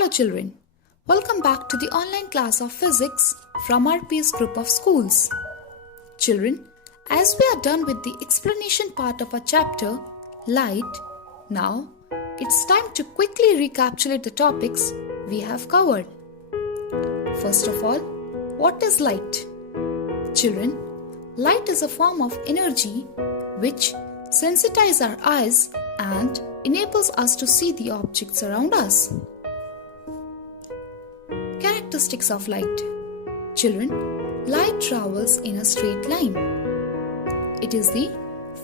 Hello children, welcome back to the online class of physics from RPS group of schools. Children, as we are done with the explanation part of our chapter, light, now it's time to quickly recapitulate the topics we have covered. First of all, what is light? Children, light is a form of energy which sensitizes our eyes and enables us to see the objects around us. Characteristics of light. Children, light travels in a straight line. It is the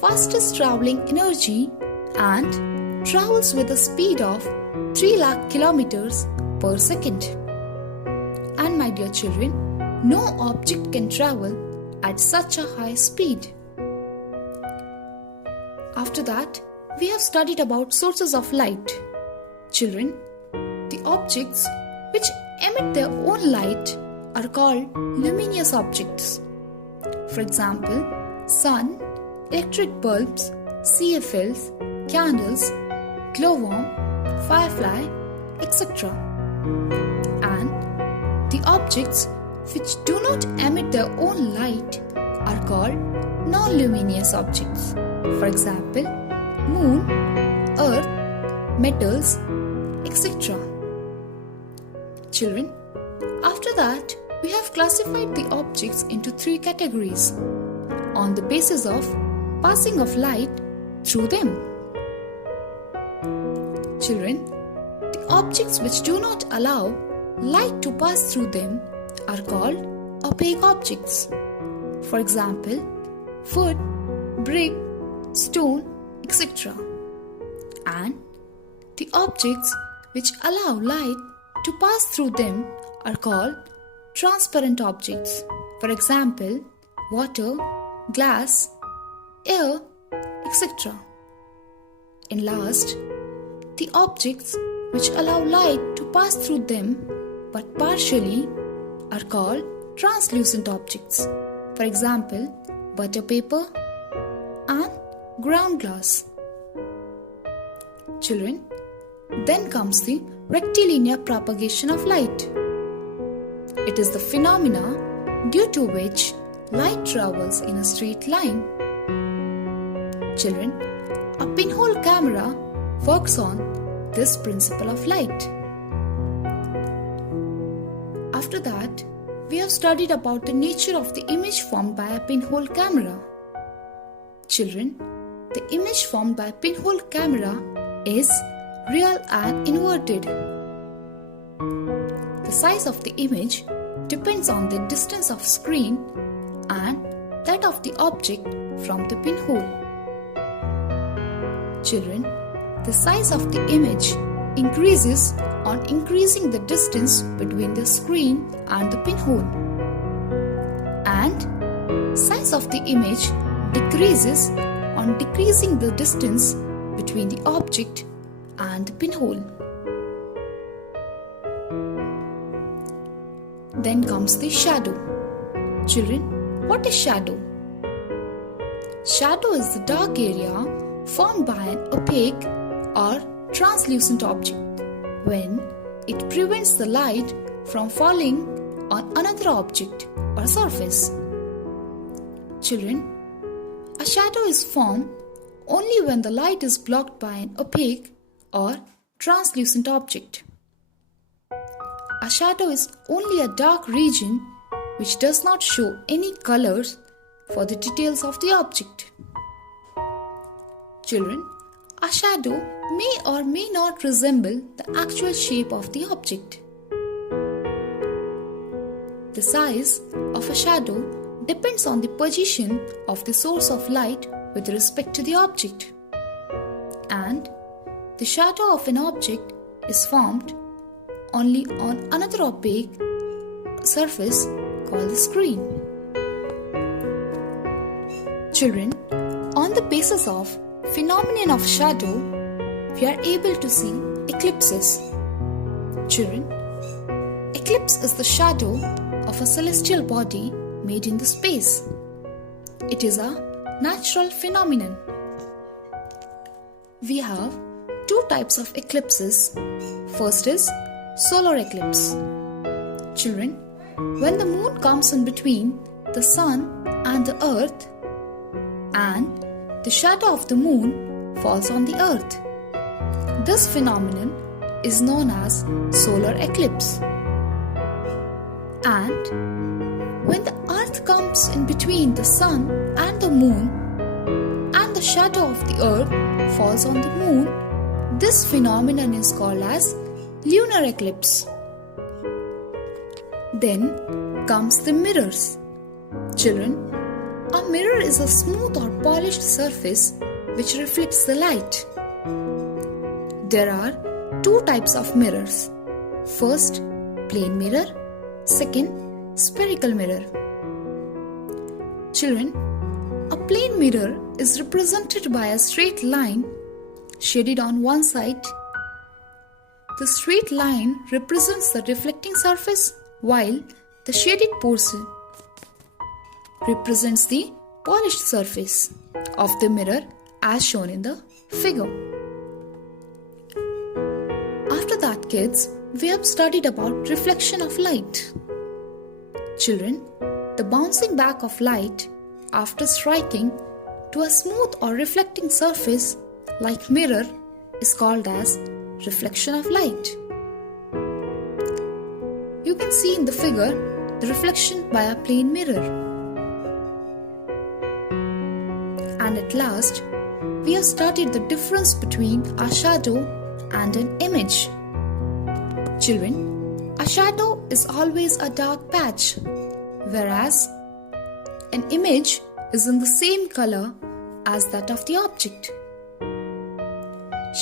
fastest traveling energy and travels with a speed of 3 lakh kilometers per second. And my dear children, no object can travel at such a high speed. After that, we have studied about sources of light. Children, the objects which emit their own light are called luminous objects. For example, sun, electric bulbs, CFLs, candles, glowworm, firefly, etc. And the objects which do not emit their own light are called non-luminous objects. For example, moon, earth, metals, etc. Children, after that, we have classified the objects into 3 categories on the basis of passing of light through them. Children, the objects which do not allow light to pass through them are called opaque objects. For example, wood, brick, stone, etc. And the objects which allow light to pass through them are called transparent objects. For example, water, glass, air, etc. And last, the objects which allow light to pass through them but partially are called translucent objects. For example, butter paper and ground glass. Children, then comes the rectilinear propagation of light. It is the phenomena due to which light travels in a straight line. Children, a pinhole camera works on this principle of light. After that, we have studied about the nature of the image formed by a pinhole camera. Children, the image formed by a pinhole camera is real and inverted. The size of the image depends on the distance of screen and that of the object from the pinhole. Children, the size of the image increases on increasing the distance between the screen and the pinhole, and size of the image decreases on decreasing the distance between the object and the pinhole. Then comes the shadow. Children, what is shadow? Shadow is the dark area formed by an opaque or translucent object when it prevents the light from falling on another object or surface. Children, a shadow is formed only when the light is blocked by an opaque or translucent object. A shadow is only a dark region which does not show any colors for the details of the object. Children, a shadow may or may not resemble the actual shape of the object. The size of a shadow depends on the position of the source of light with respect to the object. And the shadow of an object is formed only on another opaque surface called the screen. Children, on the basis of phenomenon of shadow, we are able to see eclipses. Children, eclipse is the shadow of a celestial body made in the space. It is a natural phenomenon. We have 2 types of eclipses. First is solar eclipse. Children, when the moon comes in between the sun and the earth, and the shadow of the moon falls on the earth, this phenomenon is known as solar eclipse. And when the earth comes in between the sun and the moon, and the shadow of the earth falls on the moon, this phenomenon is called as lunar eclipse. Then comes the mirrors. Children, a mirror is a smooth or polished surface which reflects the light. There are two types of mirrors. First, plane mirror. Second, spherical mirror. Children, a plane mirror is represented by a straight line shaded on one side. The straight line represents the reflecting surface, while the shaded portion represents the polished surface of the mirror as shown in the figure. After that, kids, we have studied about reflection of light. Children, the bouncing back of light after striking to a smooth or reflecting surface like mirror is called as reflection of light. You can see in the figure the reflection by a plane mirror. And at last, we have studied the difference between a shadow and an image. Children, a shadow is always a dark patch, whereas an image is in the same color as that of the object.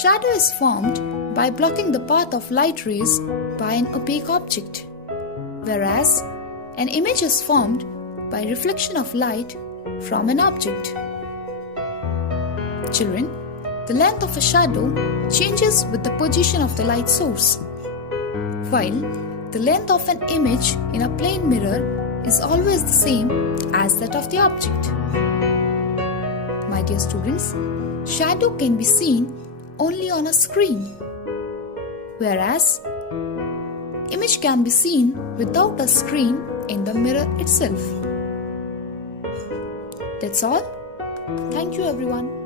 Shadow is formed by blocking the path of light rays by an opaque object, whereas an image is formed by reflection of light from an object. Children, the length of a shadow changes with the position of the light source, while the length of an image in a plane mirror is always the same as that of the object. My dear students, shadow can be seen only on a screen, whereas image can be seen without a screen in the mirror itself. That's all. Thank you, everyone.